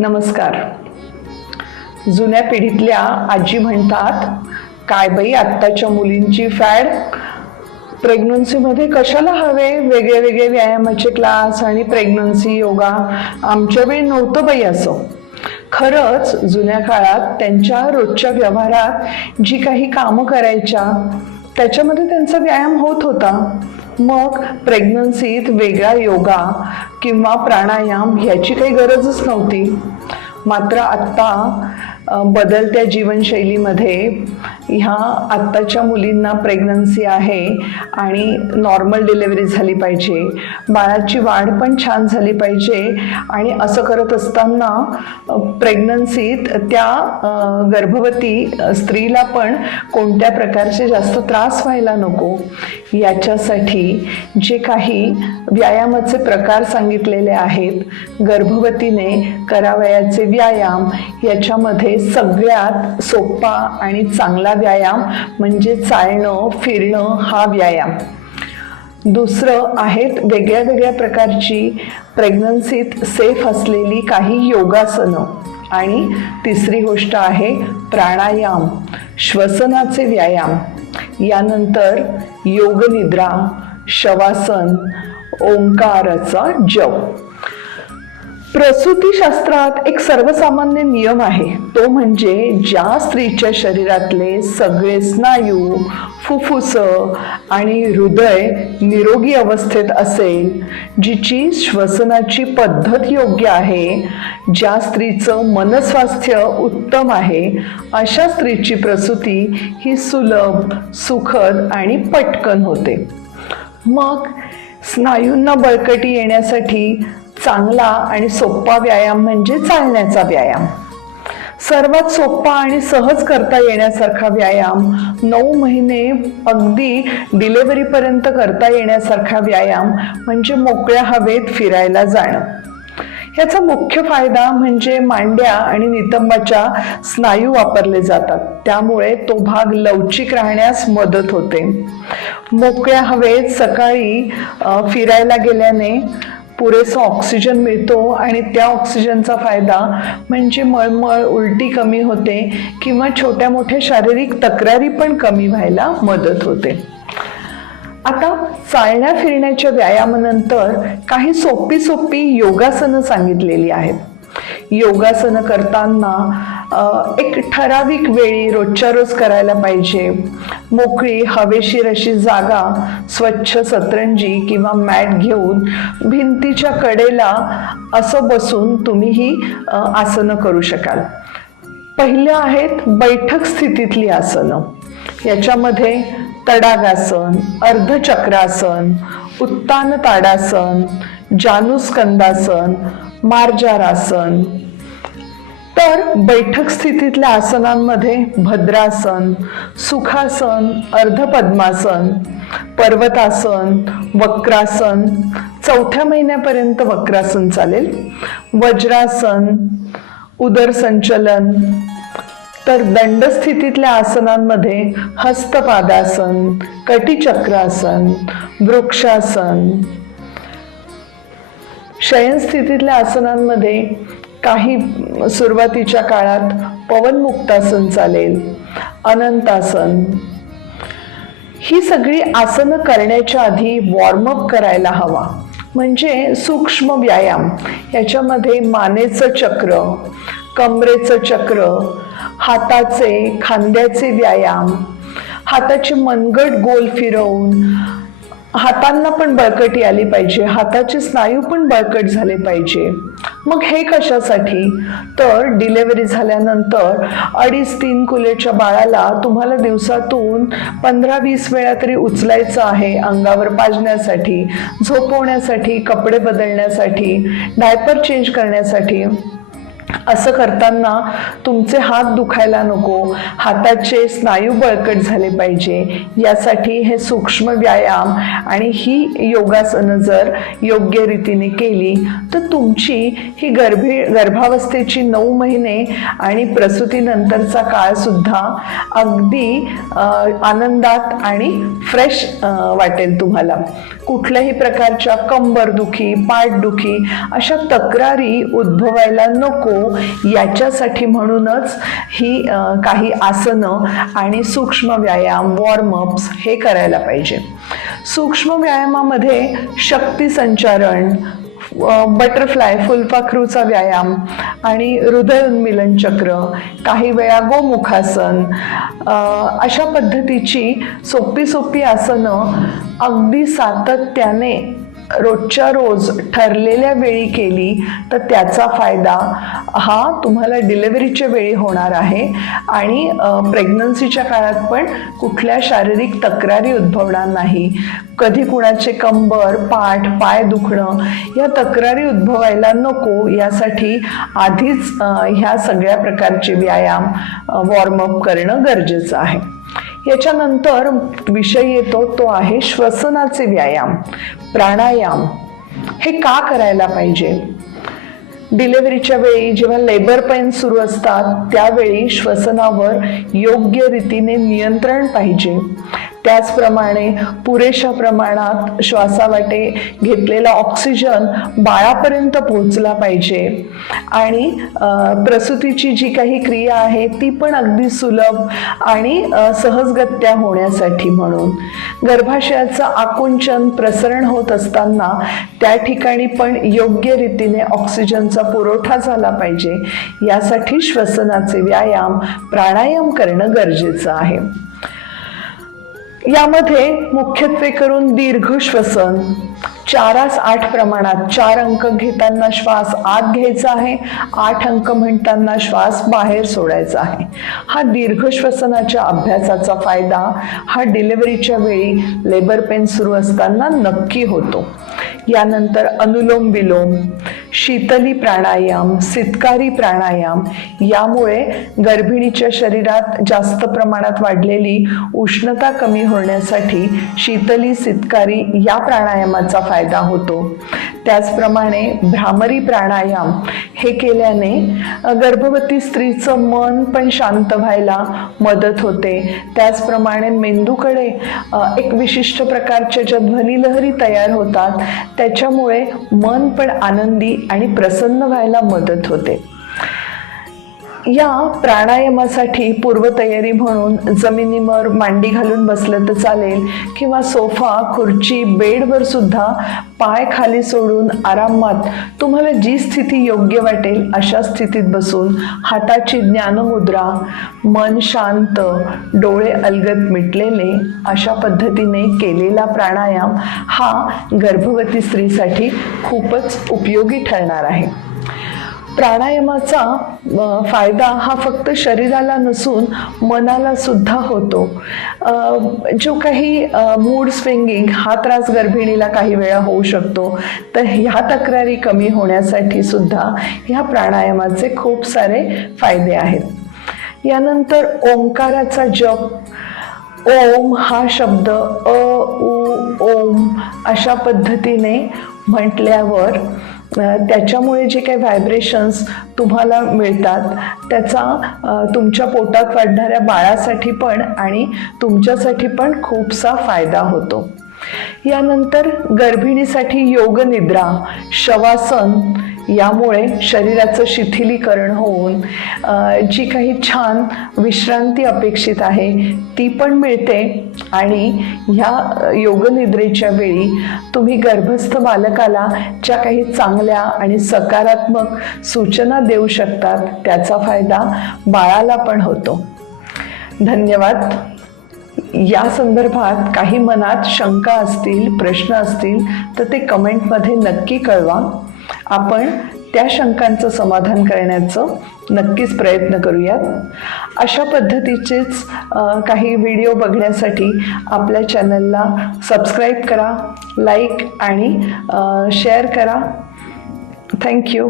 नमस्कार. जुन्या पिढीतल्या आजी म्हणतात, काय बाई आत्ताच्या मुलींची फॅड, प्रेग्नन्सीमध्ये कशाला हवे वेगळे वेगळे व्यायामाचे क्लास आणि प्रेग्नन्सी योगा, आमच्या वेळी नव्हतं बाई असं. खरंच जुन्या काळात त्यांच्या रोजच्या व्यवहारात जी काही कामं करायच्या त्याच्यामध्ये त्यांचा व्यायाम होत होता. मग प्रेग्नन्सीत वेगळा योगा किंवा प्राणायाम ह्याची काही गरजच नव्हती. मात्र आत्ता बदलत्या जीवनशैलीमध्ये ह्या आत्ताच्या मुलींना प्रेग्नन्सी आहे आणि नॉर्मल डिलिव्हरी झाली पाहिजे, बाळाची वाढ पण छान झाली पाहिजे आणि असं करत असताना प्रेग्नन्सीत त्या गर्भवती स्त्रीला पण कोणत्या प्रकारचे जास्त त्रास व्हायला नको याच्यासाठी जे काही व्यायामाचे प्रकार सांगितलेले आहेत, गर्भवतीने करावयाचे व्यायाम, याच्यामध्ये सगळ्यात सोपा आणि चांगला व्यायाम म्हणजे चालणं फिरणं हा व्यायाम. दुसरं आहेत वेगळ्या वेगळ्या प्रकारची प्रेग्नन्सीत सेफ असलेली काही योगासनं आणि तिसरी गोष्ट आहे प्राणायाम, श्वसनाचे व्यायाम, यानंतर योगनिद्रा, शवासन, ओंकाराचा जप. प्रसूतीशास्त्रात एक सर्वसामान्य नियम आहे, तो म्हणजे ज्या स्त्रीच्या शरीरातले सगळे स्नायू, फुफ्फुस आणि हृदय निरोगी अवस्थेत असेल, जिची श्वसनाची पद्धत योग्य आहे, ज्या स्त्रीचं मनस्वास्थ्य उत्तम आहे, अशा स्त्रीची प्रसूती ही सुलभ, सुखद आणि पटकन होते. मग स्नायूंना बळकटी येण्यासाठी चांगला आणि सोपा व्यायाम म्हणजे चालण्याचा व्यायाम. सर्वात सोपा आणि सहज करता येण्यासारखा व्यायाम, 9 महिने अगदी डिलिव्हरीपर्यंत करता येण्यासारखा व्यायाम म्हणजे मोकळ्या हवेत फिरायला जाणं. याचा मुख्य फायदा म्हणजे मांड्या आणि नितंबाच्या स्नायू वापरले जातात, त्यामुळे तो भाग लवचिक राहण्यास मदत होते. मोकळ्या हवेत सकाळी फिरायला गेल्याने पुरेसा ऑक्सिजन मिळतो आणि त्या ऑक्सिजनचा फायदा म्हणजे मळमळ, उलटी कमी होते किंवा छोट्या मोठ्या शारीरिक तक्रारी पण कमी व्हायला मदत होते. आता चालण्या फिरण्याच्या व्यायामानंतर काही सोपी योगासनं सांगितलेली आहेत. योगासनं करताना एक ठराविक वेळी रोजच्या रोज करायला पाहिजे. मोकळी हवेशीर अशी जागा, स्वच्छ सतरंजी किंवा मॅट घेऊन भिंतीच्या कडेला असं बसून तुम्ही ही आसनं करू शकाल. पहिल्या आहेत बैठक स्थितीतली आसनं. याच्यामध्ये तडागासन, अर्धचक्रासन, उत्तान ताडासन, जानुस्कंदासन, मार्जारासन. तर बैठक स्थितीतल्या आसनांमध्ये भद्रासन, सुखासन, अर्धपद्मासन, पर्वतासन, वक्रासन, 4थ्या महिन्यापर्यंत वक्रासन चालेल, वज्रासन, उदरसंचलन. तर दंड स्थितीतल्या आसनांमध्ये हस्तपादासन, कटिचक्रासन, वृक्षासन. शयन स्थितीतल्या आसनांमध्ये काही सुरुवातीच्या काळात पवनमुक्तासन चालेल, अनंतासन. ही सगळी आसनं करण्याच्या आधी वॉर्मअप करायला हवा, म्हणजे सूक्ष्म व्यायाम. याच्यामध्ये मानेचं चक्र, कमरेचं चक्र, हाताचे खांद्याचे व्यायाम, हाताची मनगट गोल फिरवून हातांना पण बळकटी आली पाहिजे, हाताचे स्नायू पण बळकट झाले पाहिजे. मग हे कशासाठी? तर डिलिव्हरी झाल्यानंतर 2.5-3 किलोच्या बाळाला तुम्हाला दिवसातून 15-20 वेळा तरी उचलायचं आहे, अंगावर पाजण्यासाठी, झोपवण्यासाठी, कपडे बदलण्यासाठी, डायपर चेंज करण्यासाठी. असं करताना तुमचे हात दुखायला नको, हाताचे स्नायू बळकट झाले पाहिजे, यासाठी हे सूक्ष्म व्यायाम आणि ही योगासनं जर योग्य रीतीने केली तर तुमची ही गर्भावस्थेची 9 महिने आणि प्रसूतीनंतरचा काळ सुद्धा अगदी आनंदात आणि फ्रेश वाटेल तुम्हाला. कुठल्याही प्रकारच्या कंबरदुखी, पाठदुखी अशा तक्रारी उद्भवायला नको नको याच्यासाठी म्हणूनच ही काही आसनं आणि सूक्ष्म व्यायाम, वॉर्मअप्स हे करायला पाहिजे. सूक्ष्म व्यायामामध्ये शक्ती संचारण, बटरफ्लाय फुलपाखरूचा व्यायाम आणि हृदय उन्मीलन चक्र, काही वेळा गोमुखासन, अशा पद्धतीची सोपी आसनं अगदी सातत्याने रोजच्या रोज ठरलेल्या वेळी केली तर त्याचा फायदा हा तुम्हाला डिलिव्हरीच्या वेळी होणार आहे आणि प्रेग्नन्सीच्या काळात पण कुठल्या शारीरिक तक्रारी उद्भवणार नाही. कधी कुणाचे कंबर, पाठ, पाय दुखणं या तक्रारी उद्भवायला नको यासाठी आधीच ह्या सगळ्या प्रकारचे व्यायाम, वॉर्मअप करणं गरजेचं आहे. याच्यानंतर विषय येतो तो आहे श्वसनाचे व्यायाम, प्राणायाम. हे का करायला पाहिजे? डिलिव्हरीच्या वेळी जेव्हा लेबर पेन सुरू असतात त्यावेळी श्वसनावर योग्य रीतीने नियंत्रण पाहिजे. त्याचप्रमाणे पुरेशा प्रमाणात श्वासावाटे घेतलेला ऑक्सिजन बाळापर्यंत पोहोचला पाहिजे आणि प्रसूतीची जी काही क्रिया आहे ती पण अगदी सुलभ आणि सहजगत्या होण्यासाठी म्हणून गर्भाशयाचं आकुंचन, प्रसरण होत असताना त्या ठिकाणी पण योग्य रीतीने ऑक्सिजनचा पुरवठा झाला पाहिजे. यासाठी श्वसनाचे व्यायाम, प्राणायाम करणं गरजेचं आहे. यामध्ये मुख्यत्वे करून दीर्घ श्वसन, 4-8 प्रमाणात 4 अंक घेताना श्वास आत घ्यायचा आहे, 8 अंक म्हणताना श्वास बाहेर सोडायचा आहे. हा दीर्घ श्वसनाच्या अभ्यासाचा फायदा हा डिलिव्हरीच्या वेळी लेबर पेन सुरू असताना नक्की होतो. यानंतर अनुलोम विलोम, शीतली प्राणायाम, सितकारी प्राणायाम यामुळे गर्भिणीच्या शरीरात जास्त प्रमाणात वाढलेली उष्णता कमी होण्यासाठी शीतली, सितकारी या प्राणायामाचा फायदा होतो. त्याचप्रमाणे भ्रामरी प्राणायाम हे केल्याने गर्भवती स्त्रीचं मन पण शांत व्हायला मदत होते. त्याचप्रमाणे मेंदूकडे एक विशिष्ट प्रकारच्या ज्या ध्वनिलहरी तयार होतात त्याच्यामुळे मन पण आनंदी आणि प्रसन्न व्हायला मदत होते. या प्राणायामासाठी पूर्वतयारी म्हणून जमिनीवर मांडी घालून बसलं तर चालेल किंवा सोफा, खुर्ची, बेडवर सुद्धा पाय खाली सोडून आरामात तुम्हाला जी स्थिती योग्य वाटेल अशा स्थितीत बसून हाताची ज्ञानमुद्रा, मन शांत, डोळे अलगद मिटलेले अशा पद्धतीने केलेला प्राणायाम हा गर्भवती स्त्रीसाठी खूपच उपयोगी ठरणार आहे. प्राणायामाचा फायदा हा फक्त शरीराला नसून मनाला सुद्धा होतो. जो काही मूड स्विंगिंग हा त्रास गर्भिणीला काही वेळा होऊ शकतो तर ह्या तक्रारी कमी होण्यासाठी सुद्धा ह्या प्राणायामाचे खूप सारे फायदे आहेत. यानंतर ओंकाराचा जप, ओम हा शब्द ओम अशा पद्धतीने म्हटल्यावर त्याच्यामुळे जे काही व्हायब्रेशन्स तुम्हाला मिळतात त्याचा तुमच्या पोटात वाढणाऱ्या बाळासाठी पण आणि तुमच्यासाठी पण खूपसा फायदा होतो. यानंतर गर्भिणीसाठी योग निद्रा, शवासन यामुळे शरीराचं शिथिलीकरण होऊन जी काही छान विश्रांती अपेक्षित आहे ती पण मिळते आणि ह्या योगनिद्रेच्या वेळी तुम्ही गर्भस्थ बालकाला ज्या काही चांगल्या आणि सकारात्मक सूचना देऊ शकतात त्याचा फायदा बाळाला पण होतो. धन्यवाद. या संदर्भात काही मनात शंका असतील, प्रश्न असतील तर ते कमेंटमध्ये नक्की कळवा. आपण त्या शंकांचं समाधान करण्याचं नक्कीच प्रयत्न करूयात. अशा पद्धतीचेच काही व्हिडिओ बघण्यासाठी आपल्या चॅनलला सबस्क्राईब करा, लाईक आणि शेअर करा. थँक्यू.